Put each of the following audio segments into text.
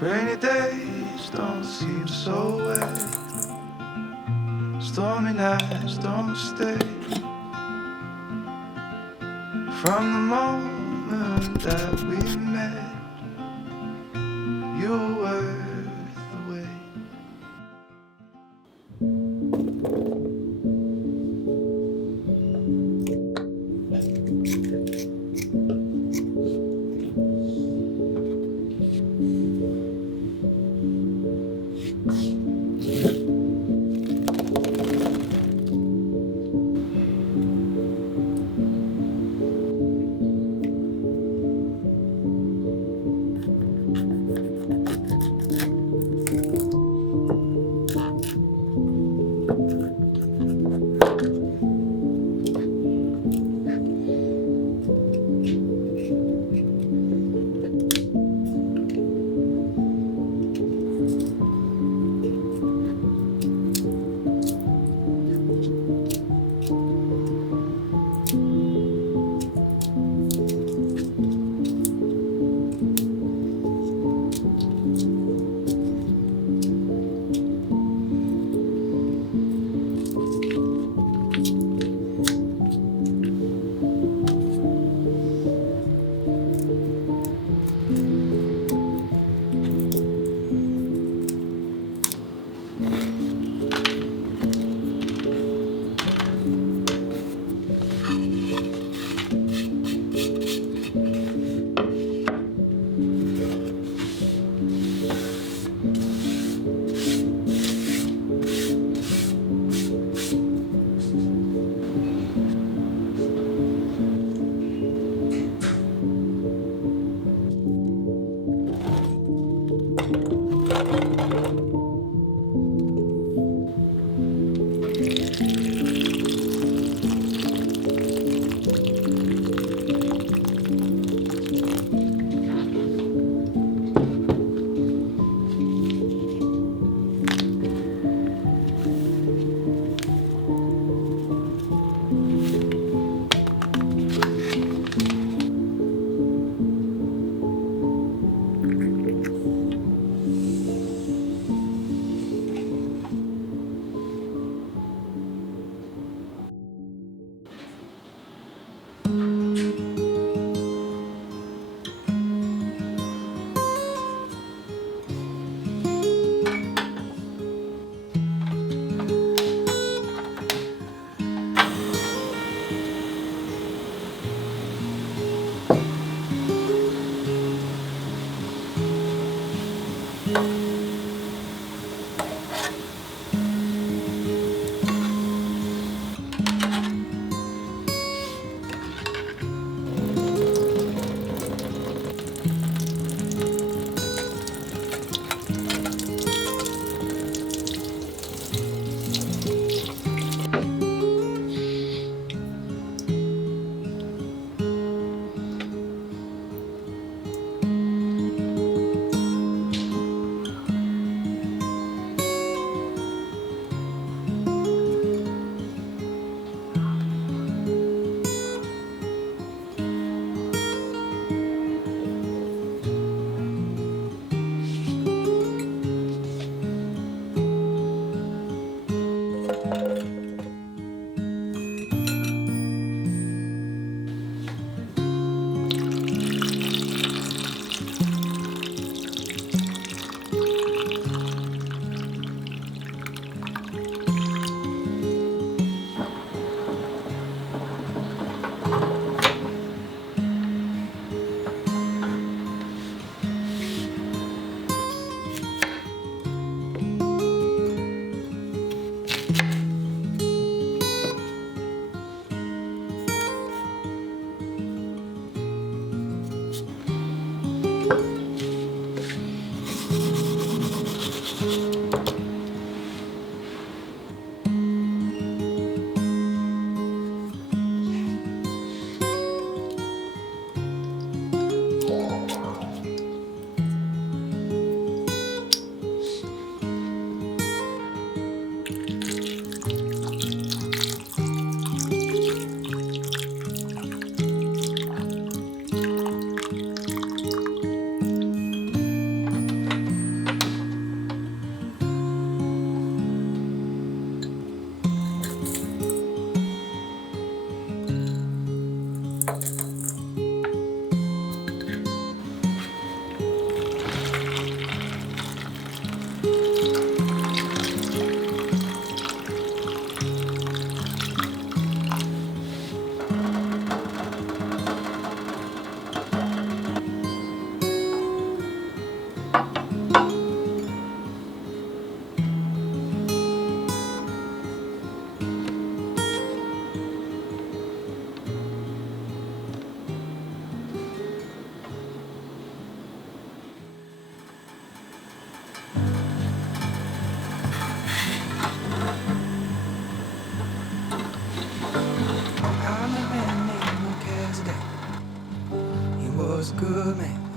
Rainy days don't seem so wet. Stormy nights don't stay. From the moment that we met, you were worth the wait.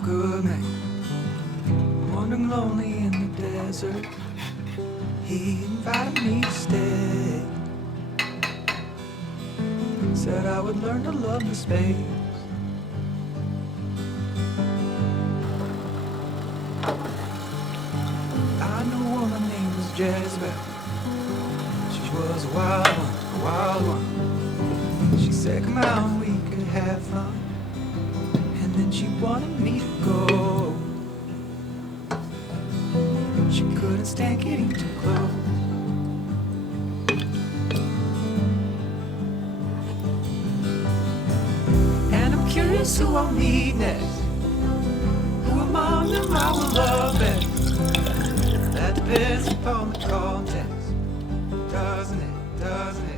good man. Wandering lonely in the desert, he invited me to stay. Said I would learn to love the space. I knew a woman named was Jezebel. She was a wild one. She said, come out, we could have fun. And then she wanted me to go. She couldn't stand getting too close. And I'm curious who I'll meet next. Who among them I will love best. That depends upon the context, doesn't it?